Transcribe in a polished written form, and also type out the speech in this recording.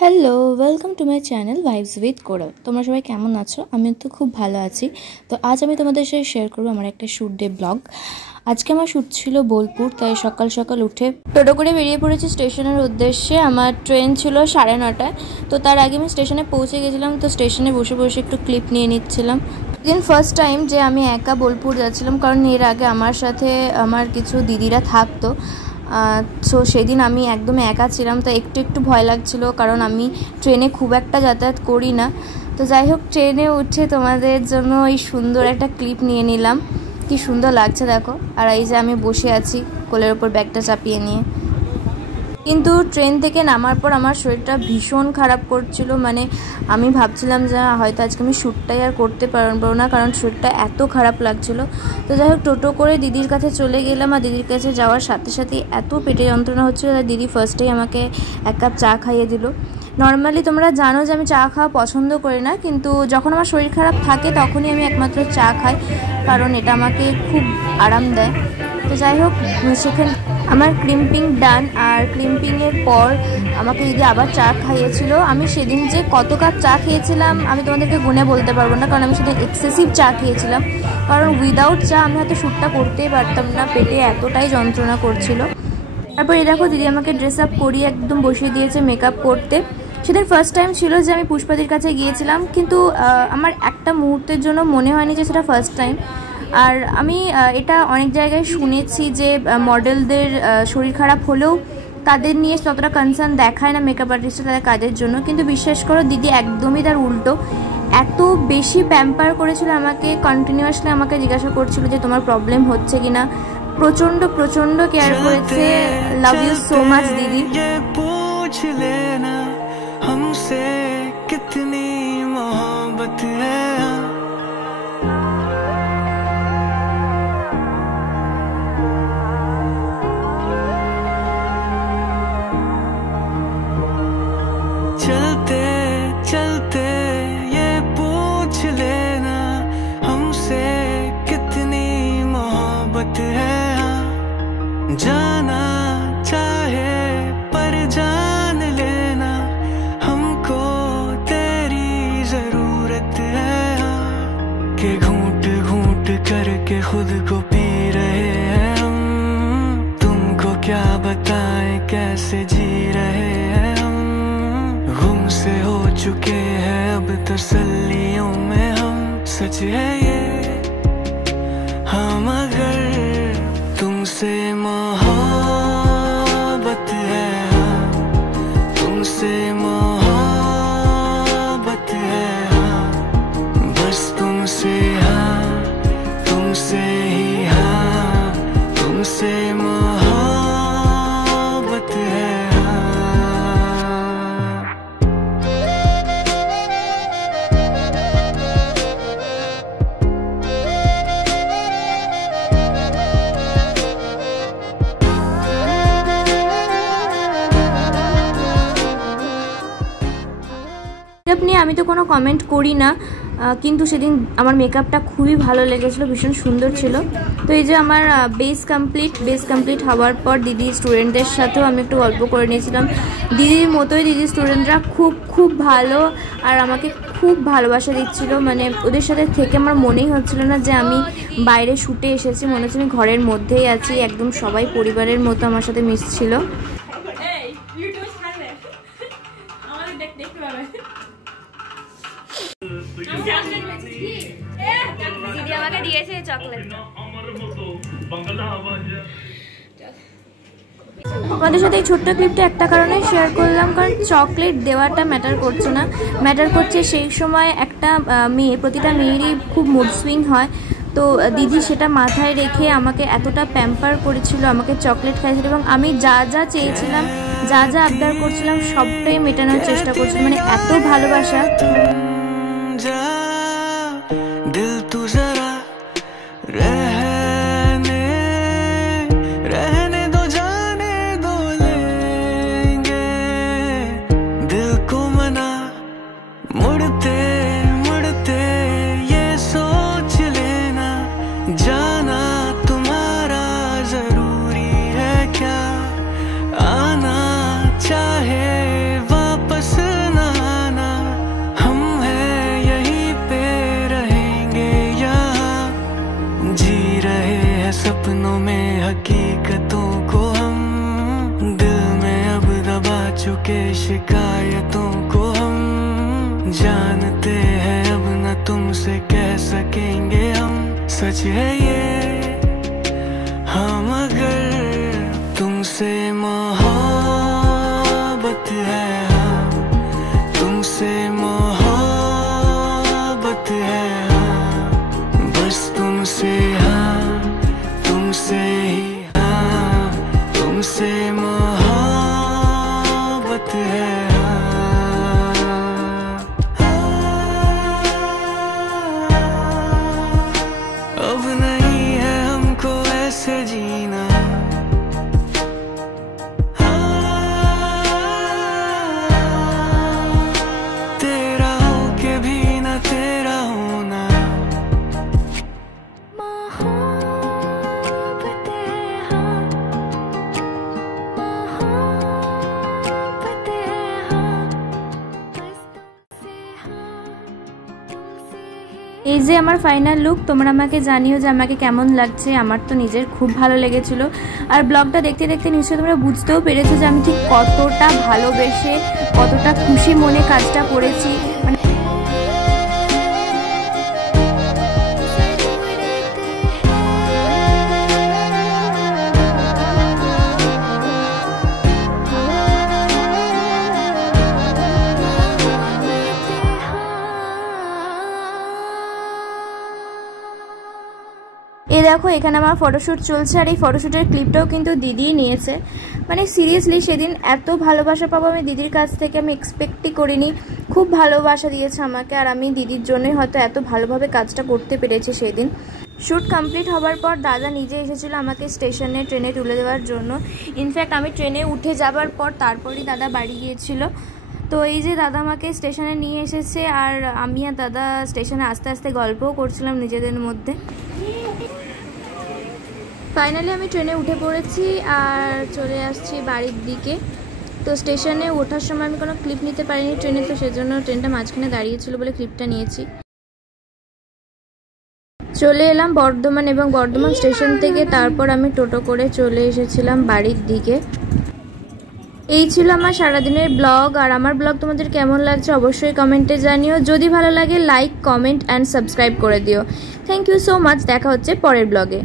Hello, welcome to my channel vibes with coral. তোমরা সবাই কেমন আছো? আমি তো খুব ভালো আছি। তো আজ আমি তোমাদের সাথে শেয়ার করবো আমার একটা শ্যুট ডে ব্লগ। আজকে আমার শ্যুট ছিল বোলপুর, তাই সকাল সকাল উঠে টোটো করে বেরিয়ে পড়েছি স্টেশনের উদ্দেশ্যে। আমার ট্রেন ছিল 9:30টায়। তো তার আগে আমি স্টেশনে পৌঁছে গেছিলাম। তো স্টেশনে বসে বসে একটু ক্লিপ নিয়ে নিচ্ছিলাম। দিন ফার্স্ট টাইম যে আমি একা বোলপুর যাচ্ছিলাম, কারণ এর আগে আমার সাথে আমার কিছু দিদিরা থাকতো। সো সেদিন আমি একদম একা ছিলাম, তো একটু ভয় লাগছিল, কারণ আমি ট্রেনে খুব একটা যাতায়াত করি না। তো যাই হোক, ট্রেনে উঠে তোমাদের জন্য এই সুন্দর একটা ক্লিপ নিয়ে নিলাম। কি সুন্দর লাগছে দেখো। আর এই যে আমি বসে আছি কোলের ওপর ব্যাগটা চাপিয়ে নিয়ে। কিন্তু ট্রেন থেকে নামার পর আমার শরীরটা ভীষণ খারাপ করছিল। মানে আমি ভাবছিলাম যে হয়তো আজকে আমি শ্যুটটাই আর করতে পারবো না, কারণ শরীরটা এত খারাপ লাগছিল। তো যাই হোক, টোটো করে দিদির কাছে চলে গেলাম। আর দিদির কাছে যাওয়ার সাথে সাথে এত পেটে যন্ত্রণা হচ্ছিল, দিদি ফার্স্টেই আমাকে 1 কাপ চা খাইয়ে দিল। নর্মালি তোমরা জানো যে আমি চা খাওয়া পছন্দ করি না, কিন্তু যখন আমার শরীর খারাপ থাকে তখনই আমি একমাত্র চা খাই, কারণ এটা আমাকে খুব আরাম দেয়। তো যাই হোক, সেখানে আমার ক্রিম্পিং ডান। আর ক্রিম্পিংয়ের পর আমাকে দিদি আবার চা খাইয়েছিল। আমি সেদিন যে কত কাপ চা খেয়েছিলাম আমি তোমাদেরকে গুনে বলতে পারবো না, কারণ আমি সেদিন এক্সেসিভ চা খেয়েছিলাম। কারণ উইদাউট চা আমি হয়তো শ্যুটটা করতেই পারতাম না, পেটে এতটাই যন্ত্রণা করছিল। তারপর এই দেখো, দিদি আমাকে ড্রেস আপ করিয়ে একদম বসিয়ে দিয়েছে মেকআপ করতে। সেদিন ফার্স্ট টাইম ছিল যে আমি পুষ্পাদির কাছে গিয়েছিলাম, কিন্তু আমার একটা মুহূর্তের জন্য মনে হয়নি যে সেটা ফার্স্ট টাইম। আর আমি এটা অনেক জায়গায় শুনেছি যে মডেলদের শরীর খারাপ হলেও তাদের নিয়ে ততটা কনসার্ন দেখায় না মেকআপ আর্টিস্টরা তাদের কাজের জন্য, কিন্তু বিশ্বাস করো দিদি একদমই তার উল্টো। এত বেশি প্যাম্পার করেছিল আমাকে, কন্টিনিউয়াসলি আমাকে জিজ্ঞাসা করছিল যে তোমার প্রবলেম হচ্ছে কিনা। প্রচন্ড কেয়ার করেছে। লাভ ইউ সো মাচ দিদি। हमसे कितनी मोहब्बत है, चलते चलते ये पूछ लेना हमसे कितनी मोहब्बत है। जाना चाहे पर जान लेना हमको तेरी जरूरत है। कि घूंट घूंट करके खुद को पी रहे हैं हम, तुमको क्या बताएं कैसे जी रहे हैं हम। गुम से हो चुके हैं अब तसल्लियों में हम, सच है ये हम अगर तुमसे मोहब्बत है, तुमसे मोहब्बत है, बस तुमसे हाँ, तुमसे ही हाँ, तुमसे मोहब्बत है। মেকআপ নিয়ে আমি তো কোনো কমেন্ট করি না, কিন্তু সেদিন আমার মেকআপটা খুবই ভালো লেগেছিলো, ভীষণ সুন্দর ছিল। তো এই যে আমার বেস কমপ্লিট হওয়ার পর দিদি স্টুডেন্টদের সাথেও আমি একটু গল্প করে নিয়েছিলাম। দিদির মতোই দিদির স্টুডেন্টরা খুব ভালো, আর আমাকে খুব ভালোবাসা দিচ্ছিল। মানে ওদের সাথে থেকে আমার মনেই হচ্ছিল না যে আমি বাইরে শ্যুটে এসেছি, মনে হচ্ছে আমি ঘরের মধ্যেই আছি। একদম সবাই পরিবারের মতো আমার সাথে মিশছিল। দিদি আমাকে দিয়েছে চকলেট। আমাদের সাথে এই ছোট্ট ক্লিপটা একটা কারণে শেয়ার করলাম, কারণ চকলেট দেওয়াটা ম্যাটার করছে না, ম্যাটার করছে সেই সময় একটা মেয়ে, প্রতিটা মেয়েরই খুব মুড সুইং হয়। তো দিদি সেটা মাথায় রেখে আমাকে এতটা প্যাম্পার করেছিল, আমাকে চকলেট খাইয়েছিল, এবং আমি যা যা চেয়েছিলাম, যা যা আবদার করছিলাম সবটাই মেটানোর চেষ্টা করছিলাম। মানে এত ভালোবাসা। दिल तू जरा रहने रहने दो, जाने दो लेंगे दिल को मना। मुड़ते मुड़ते ये सोच लेना जाना तुम्हारा जरूरी है क्या। आना चाहे वापस शिकायतों को हम जानते हैं, अब न तुमसे कह सकेंगे हम। सच है ये हाँ, मगर तुमसे मोहब्बत है, हाँ तुमसे मोहब्बत है, हाँ बस तुमसे, हाँ तुमसे ही, हाँ तुमसे मोहब्बत है। अब नहीं है हमको ऐसे जीना, तेरा होके भी ना तेरा होना। मोहब्बत है, हाँ मोहब्बत है, हाँ बस तुमसे, हाँ तुमसे ही। এই যে আমার ফাইনাল লুক, তোমরা আমাকে জানিও যে আমাকে কেমন লাগছে। আমার তো নিজের খুব ভালো লেগেছিল। আর ব্লগটা দেখতে দেখতে নিশ্চয়ই তোমরা বুঝতেও পেরেছো যে আমি ঠিক কতটা ভালোবেসে, কতটা খুশি মনে কাজটা করেছি। মানে এই দেখো এখানে আমার ফটোশ্যুট চলছে, আর এই ফটোশ্যুটের ক্লিপটাও কিন্তু দিদিই নিয়েছে। মানে সিরিয়াসলি সেদিন এত ভালোবাসা পাবো আমি দিদির কাছ থেকে আমি এক্সপেক্টই করিনি। খুব ভালোবাসা দিয়েছে আমাকে, আর আমি দিদির জন্যই হয়তো এত ভালোভাবে কাজটা করতে পেরেছি সেদিন। শ্যুট কমপ্লিট হওয়ার পর দাদা নিজে এসেছিল আমাকে স্টেশনে ট্রেনে তুলে দেওয়ার জন্য। ইনফ্যাক্ট আমি ট্রেনে উঠে যাবার পর তারপরই দাদা বাড়ি গিয়েছিল। তো এই যে দাদা আমাকে স্টেশনে নিয়ে এসেছে, আর আমি আর দাদা স্টেশনে আস্তে আস্তে গল্পও করছিলাম নিজেদের মধ্যে। ফাইনালি আমি ট্রেনে উঠে পড়েছি আর চলে আসছি বাড়ির দিকে। তো স্টেশনে ওঠার সময় আমি কোনো ক্লিপ নিতে পারিনি ট্রেনে, তো সেজন্য ট্রেনটা মাঝখানে দাঁড়িয়েছিল বলে ক্লিপটা নিয়েছি। চলে এলাম বর্ধমান, এবং বর্ধমান স্টেশন থেকে তারপর আমি টোটো করে চলে এসেছিলাম বাড়ির দিকে। এই ছিল আমার সারাদিনের ব্লগ। আর আমার ব্লগ তোমাদের কেমন লাগছে অবশ্যই কমেন্টে জানিও। যদি ভালো লাগে লাইক, কমেন্ট অ্যান্ড সাবস্ক্রাইব করে দিও। Thank you so much. দেখা হচ্ছে পরের ব্লগে।